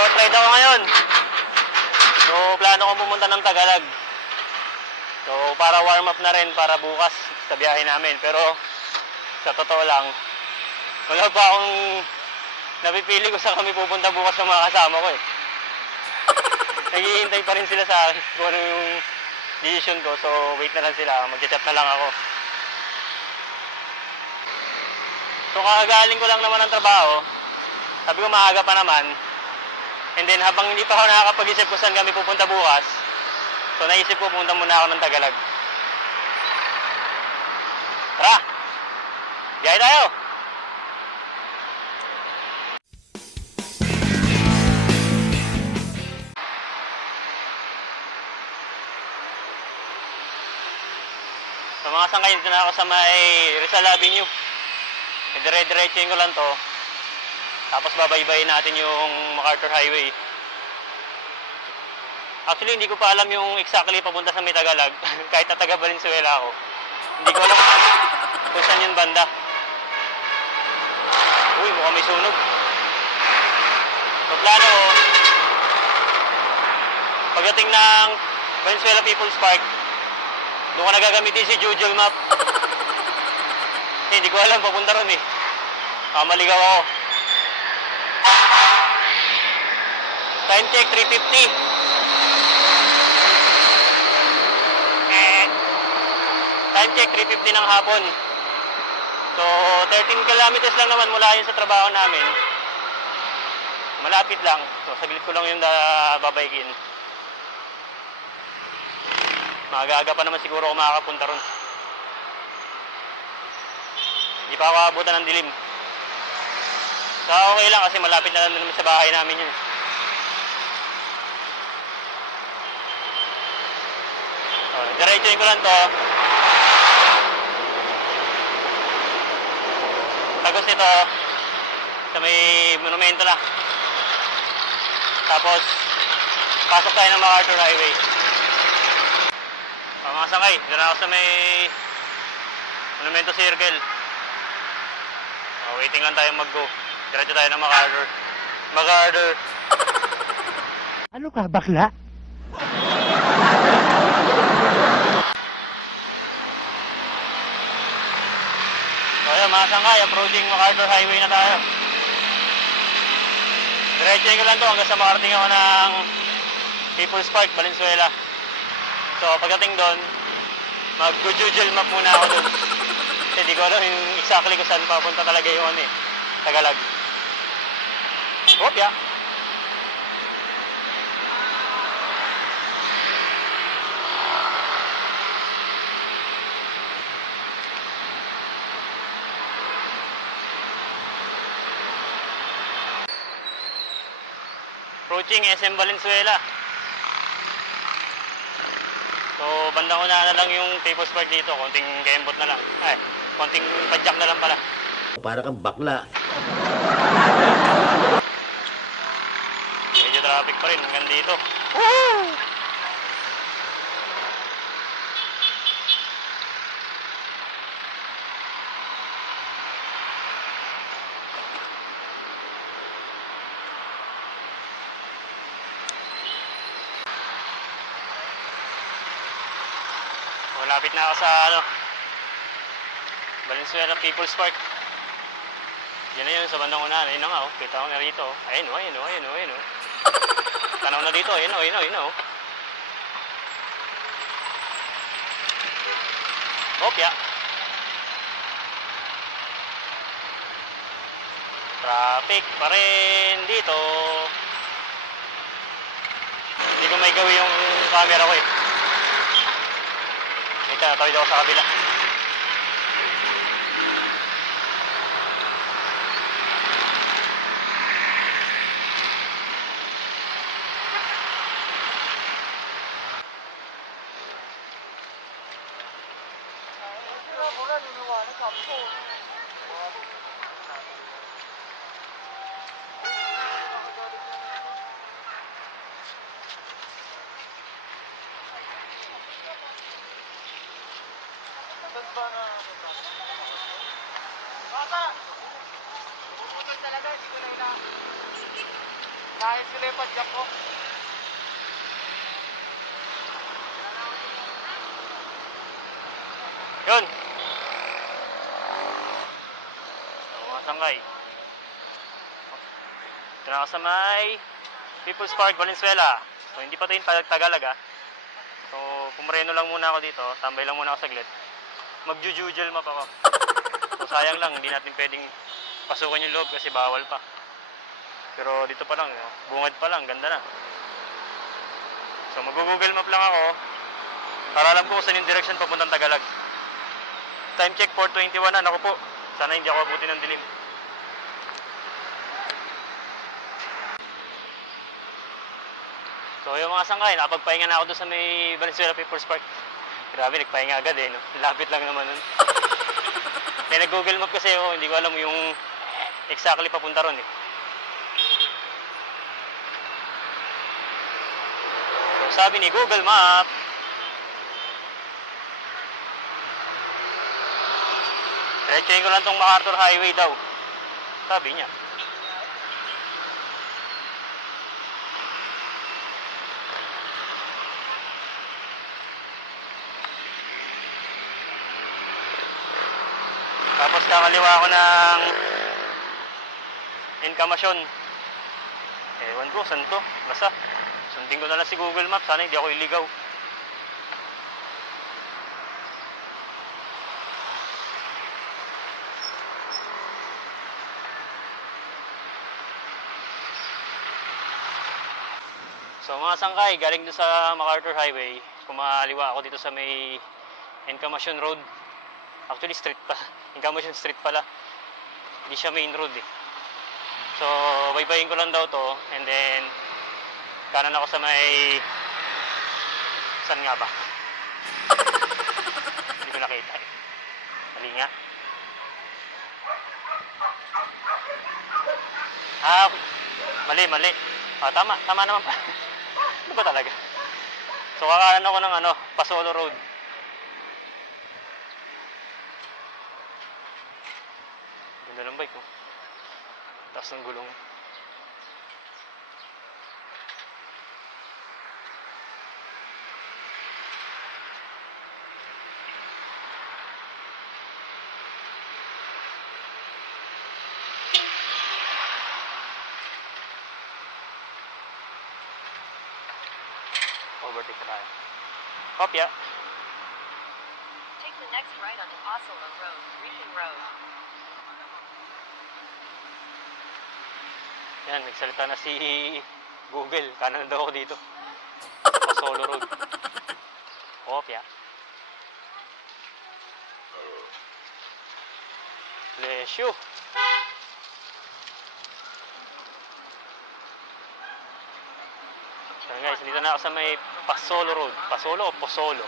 Short ride ako ngayon. So, plano ko pumunta ng Tagalog. So, para warm up na rin para bukas sa biyahe namin. Pero, sa totoo lang, wala pa akong napipili ko saan kami pupunta bukas ng mga kasama ko eh. Naghihintay pa rin sila sa akin kung ano yung decision ko. So, wait na lang sila. Mag-chat na lang ako. So, kakagaling ko lang naman ng trabaho. Sabi ko maaga pa naman. And then, habang hindi pa ako nakakapag-isip kung saan kami pupunta bukas, so, naisip ko pumunta muna ako ng Tagalog. Tara! Biyahe tayo! Sa mga sangkay, dito na ako sa may Rizal Avenue. Dire-diretsuin ko lang to. Tapos babaybayin natin yung MacArthur Highway. Actually, hindi ko pa alam yung exactly papunta sa may Tagalog. Kahit na taga Valenzuela ako. Hindi ko alam kung saan yung banda. Uy, mukhang may sunog. So, plano ko, pagdating ng Valenzuela People's Park, doon ko na gagamitin si Google Map. Hindi ko alam papunta ron eh. Maligaw ako. Time check, 3:50. Time check, 3:50 ng hapon. So, 13 kilometers lang naman mula yun sa trabaho namin. Malapit lang. So, saglit ko lang yung babaykin. Maaga-aga pa naman siguro ako makakapunta ron. Hindi pa ako aabutan ng dilim. So, okay lang kasi malapit na lang naman sa bahay namin yun. So, diretsuin ko lang to. Tagos nito sa may monumento na. Tapos, pasok tayo ng MacArthur Highway. Mga sakay, dito na ako sa may monumento circle. Waiting lang tayo mag-go. Diretso tayo ng MacArthur. MacArthur! Ano ka, bakla? So ayan, mga sangkay, approaching MacArthur Highway na tayo. Diretso ko lang to hanggang sa makarating ako ng People's Park, Valenzuela. So pagdating doon, mag-Google Map muna ako doon. Kasi di ko alam yung exactly kung saan papunta talaga yung Tagalog. Opya! Approaching SM Valenzuela. So, bandang una na lang yung People's Park dito. Konting kembot na lang. Ay, konting padyak na lang pala. Para kang bakla. Medyo traffic pa rin hanggang dito. Woo! Malapit na ako sa Valenzuela People's Park. Yan na yun sa bandang unahan. Ayun na nga oh. Kita ko na rito. Ayun oh, ayun oh, ayun oh, ayun oh. Tanaw na dito. Ayun oh, ayun oh, ayun oh. Opya. Traffic pa rin dito. Hindi ko may gawin yung camera ko eh. Ito, tawid ako sa kabila. Nais ko lang yung padjak ko. Yun. Mga sangay. Ito na ako sa may People's Park, Valenzuela. So, hindi pa ito yung Tagalog ah. So, pumreno lang muna ako dito. Tambay lang muna ako saglit. Mag-jujujel map ako. So, sayang lang. Hindi natin pwedeng pasukan yung loob kasi bawal pa. Pero dito pa lang, bungad pa lang. Ganda na. So, mag-google map lang ako. Para alam ko kung saan yung direction papuntang Tagalog. Time check 4:21 na. Naku po. Sana hindi ako abutin ng dilim. So yung mga sangkay, nakapagpahinga na ako doon sa may Valenzuela People's Park. Grabe, nagpahinga agad eh, no? Lapit lang naman nun. May nag-google map kasi ako, hindi ko alam yung exactly papunta ron eh. So sabi ni Google Map, diretsuhin ko lang tong MacArthur Highway daw. Sabi niya. Tapos kakaliwa ako ng Encarnacion. Ewan ko, saan to? Basta, sundin ko na lang si Google Maps. Sana hindi ako iligaw. So mga sangkay, galing doon sa MacArthur Highway. Kumaliwa ako dito sa may Encarnacion Road. Actually, street pa. Encarnacion Street pala. Hindi siya main road eh. So, baybayin ko lang daw to. And then, kanan ako sa may... Saan nga ba? Hindi ko nakita eh. Mali nga. Mali. Tama naman pa. Ano ba talaga? So, kakanan ako ng Pasolo Road. Ganda ng bike, oh. Taas ng gulong. Overtake na tayo. Kopya. Take the next right onto Oslo Road, Reeking Road. Yan, nagsalita na si Google. Kanan daw ako dito. Pasolo Road. Kopya. Bless you. So guys, dito na ako sa may Pasolo Road. Pasolo o Posolo?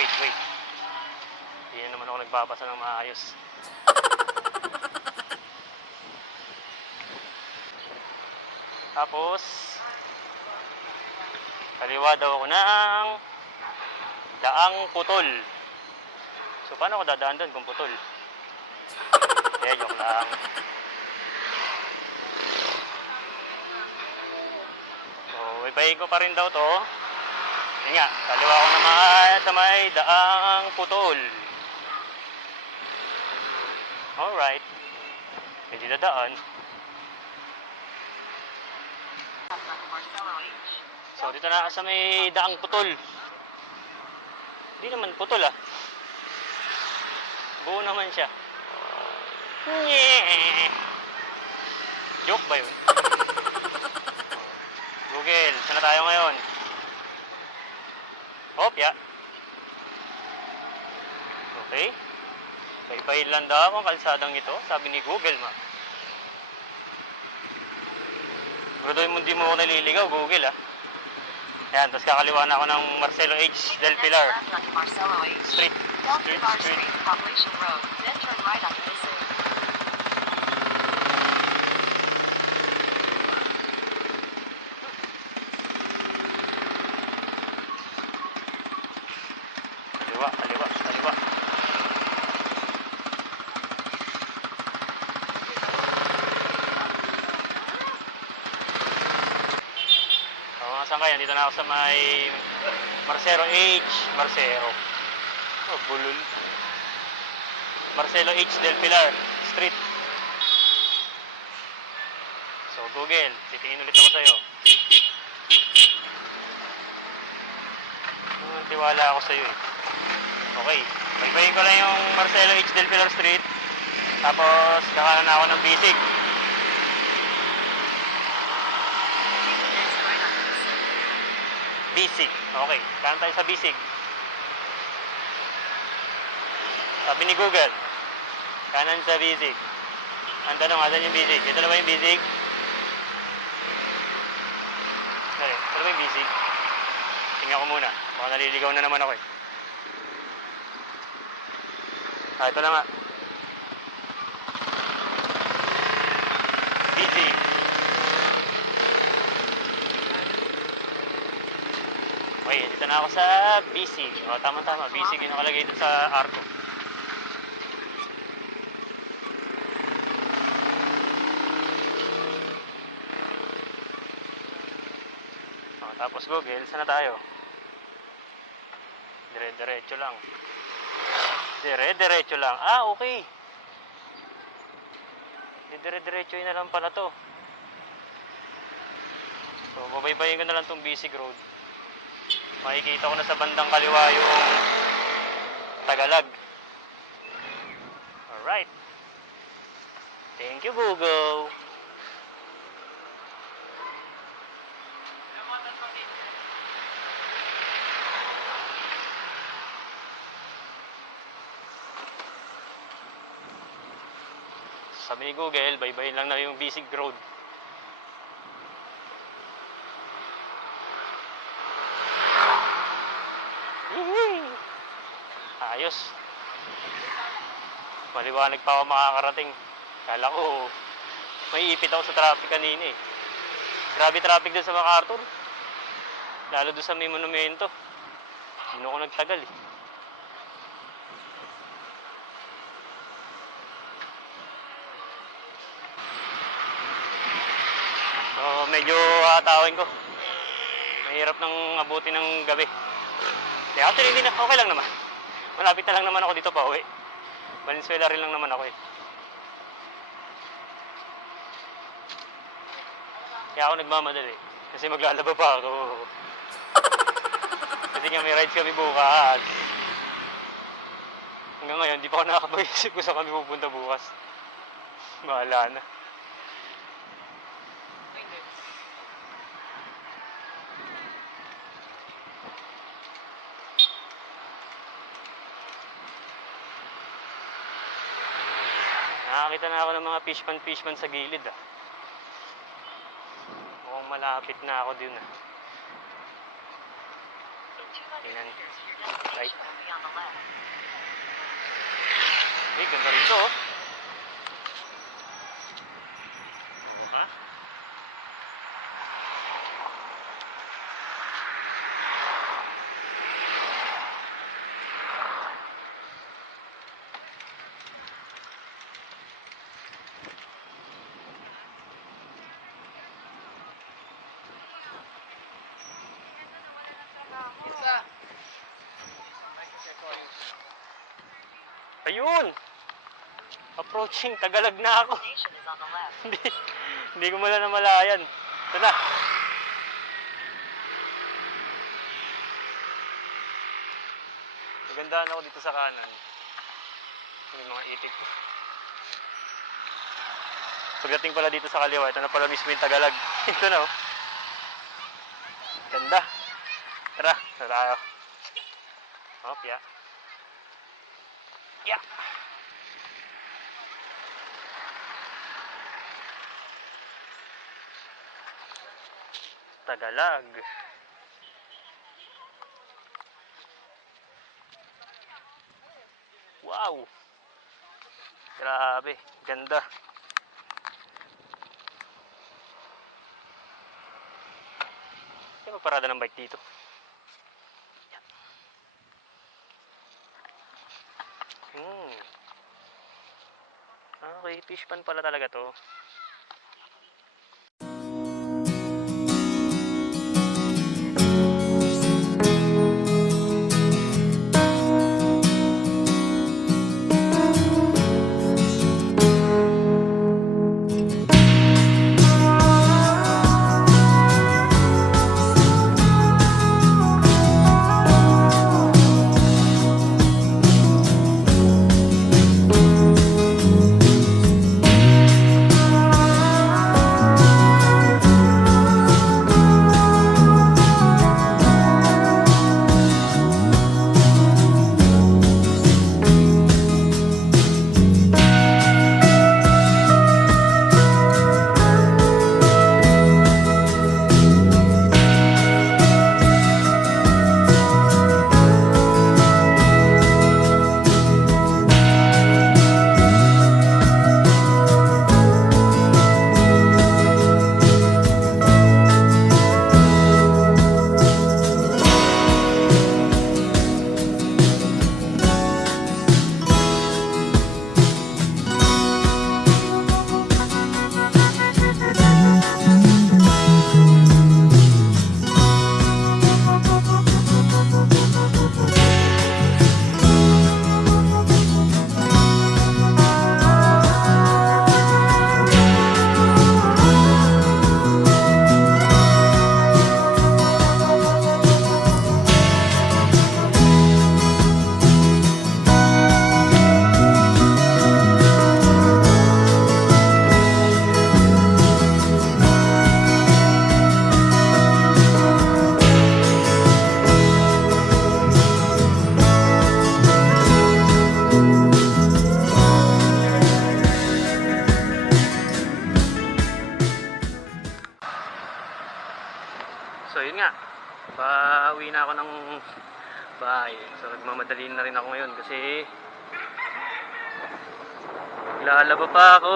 Wait. Hindi na naman ako nagbabasa ng maayos. Tapos, kaliwa daw ako ng Daang Putol. So, paano ako dadaan doon kung putol? Joke lang. So, ibahin ko pa rin daw to. Yan nga, kaliwa ko naman sa may Daang Putol. Alright. Hindi dadaan. So, dito na sa may Daang Putol. Hindi naman putol ah. Buo naman siya. Nyeh. Joke ba yun? Google, saan na tayo ngayon? Kopya. Okay. Paipahin lang daw ang kalsadang ito, sabi ni Google Map. Pero doon hindi mo ako naliligaw, Google ah. Ayan, tapos kakaliwa na ako ng Marcelo H. Del Pilar Street. Population Road, then turn right onto Isil. Kaliwa. saan kaya? Dito na ako sa may Marcelo H. Marcelo. Oh, bulol. Marcelo H. Del Pilar Street. So, Google, titingin ulit ako sa'yo. Tiwala ako sa'yo eh. Okay, baybayin ko lang yung Marcelo H. Del Pilar Street. Tapos, kakanan na ako ng Bisig. Bisig. Okay, kanan tayo sa Bisig. Sabi ni Google, kanan sa Bisig. Ang tanong, asan yung Bisig? Ito na ba yung Bisig? Dali, ito na ba yung Bisig? Tingnan ko muna. Baka naliligaw na naman ako eh. Ito na nga. Bisig. Okay, dito na ako sa Bisig. O, tama-tama. Bisig yung nakalagay dun sa arko. O, tapos Google, saan na tayo? Dire-diretso lang. Dire-diretso lang. Ah, okay. Dire-diretso yun na lang pala to. So, babaybayin ko na lang tong Bisig Road. Makikita ko na sa bandang kaliwa yung Tagalag. Alright. Thank you, Google. Sabi ni Google, baybayin lang na yung Bisig Road. Ayos. Maliwanag pa ako makakarating. Kala ko, may ipit ako sa traffic kanina eh. Grabe traffic dun sa MacArthur. Lalo dun sa may monumento. Hindi ako nagtagal eh. So, medyo hatawin ko. Mahirap nang abutin ng gabi. Actually, hindi na. Okay lang naman. Malapit na lang naman ako dito pa uwi. Valenzuela rin lang naman ako eh. Kaya ako nagmamadali. Kasi maglalaba pa ako. Kasi nga may rides kami bukas. Hanggang ngayon, di pa ako nakakapag-isip kung saan kami pupunta bukas. Bahala na. Nakakita na ako ng mga fishman sa gilid ah. Mukhang malapit na ako dun ah. In 200 Tingnan. meters, your destination Right. will be on the left. Hey, ganda rito oh. Diba? Ayun! Approaching, Tagalag na ako. Station is on the left. Hindi ko mala namalayan. Ito na. Magandaan ako dito sa kanan. May mga itik. Pagdating pala dito sa kaliwa, ito na pala mismo yung Tagalag. Ito na oh. Ganda. Tara, tara tayo. Hop, ya. Ya. Tagalag. Wow. Grabe, ganda. Kaya magparada ng bike dito. Okay, fish pan pala talaga to. So yun nga, pauwi na ako ng bahay. So nagmamadali na rin ako ngayon kasi lalaba pa ako.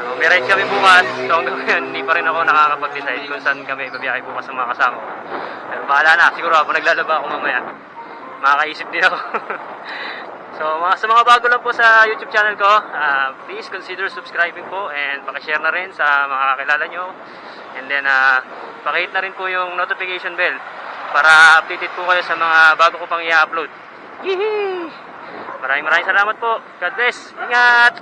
So may ride kami bukas. So hanggang ngayon hindi pa rin ako nakakapag-decide kung saan kami babiyahe bukas sa mga kasama ko. Pero bahala na, siguro ako naglalaba ako mamaya. Makakaisip din ako. So sa mga bago lang po sa YouTube channel ko, please consider subscribing po and pakishare na rin sa mga kakilala nyo. And then pakihit na rin po yung notification bell para updated po kayo sa mga bago ko pang i-upload. Maraming salamat po. God bless. Ingat!